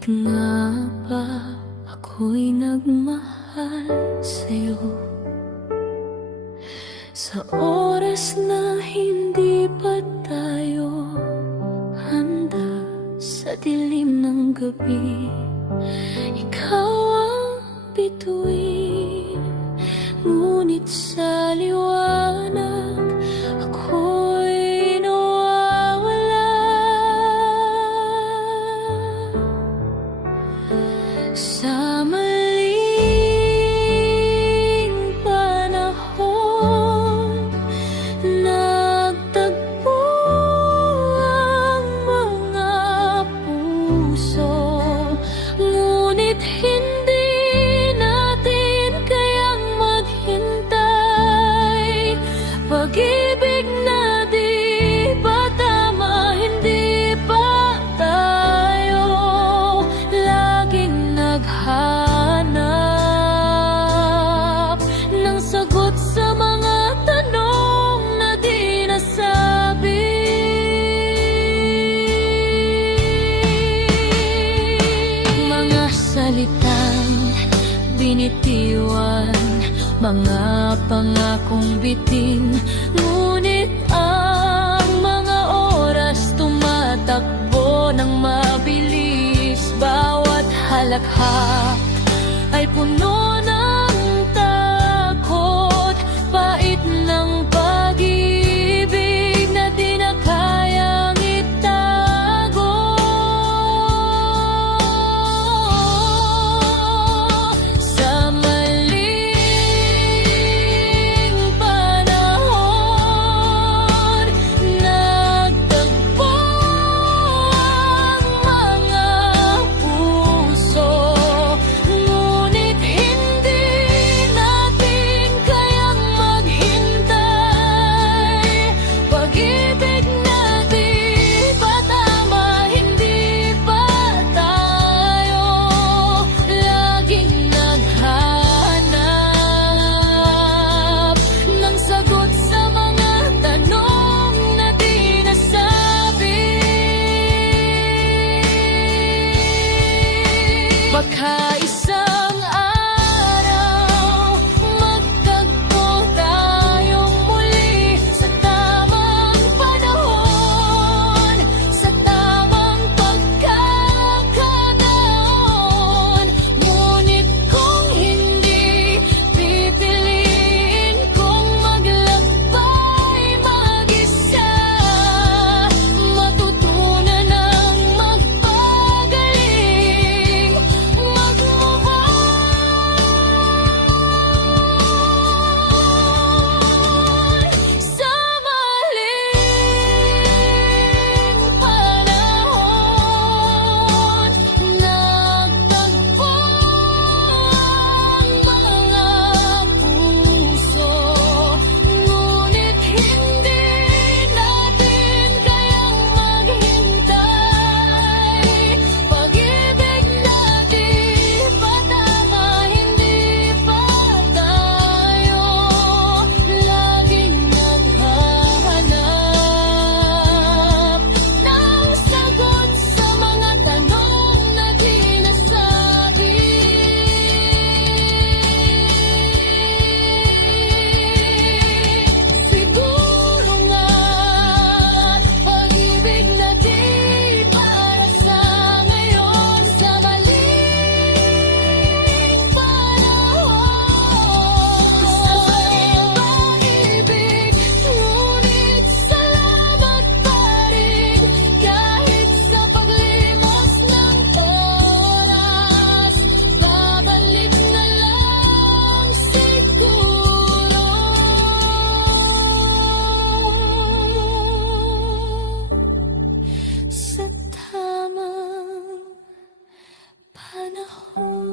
Bakit nga ba ako'y nagmahal sa'yo? Sa oras na hindi pa tayo handa sa dilim ng gabi, ikaw ang bituin, ngunit sa liwanag ako'y nawawala. Sa maling panahon, nagtagpo ang mga puso, ngunit hindi natin kayang maghintay. Pag-ibig na di ba tama, hindi pa tayo laging naghanap ng sagot sa mga tanong na di nasabi. Mga salitang binitiwan, mga pangakong bitin, ngunit ang mga oras tumatakbo ng mabilis. Bawat halakhak ay puno ng takot, pait ng pag-ibig na di na kayang itago. Sa maling panahon, nagtagpo ang mga puso, ngunit hindi natin kayang maghintay. Pag-ibig na di ba tama, hindi pa tayo laging naghanap ng sagot sa mga tanong na di nasabi. Baka isang araw magtagpo tayong muli sa tamang panahon, sa tamang pagkakataon. Ngunit kung hindi, pipiliin kong maglakbay mag-isa, matutunan ng magpagaling, mag-move on. Sa maling panahon, nagtagpo ang mga puso, ngunit hindi natin kayang maghintay. Pag-ibig na di ba tama, hindi pa tayo laging naghahanap ng sagot sa mga tanong na di nasabi. Siguro nga't pag-ibig na di para sa ngayon. Sa maling panahon, sa maling pag-ibig, ngunit salamat pa rin. Kahit sa paglimos ng oras, babalik na lang siguro sa tamang panahon.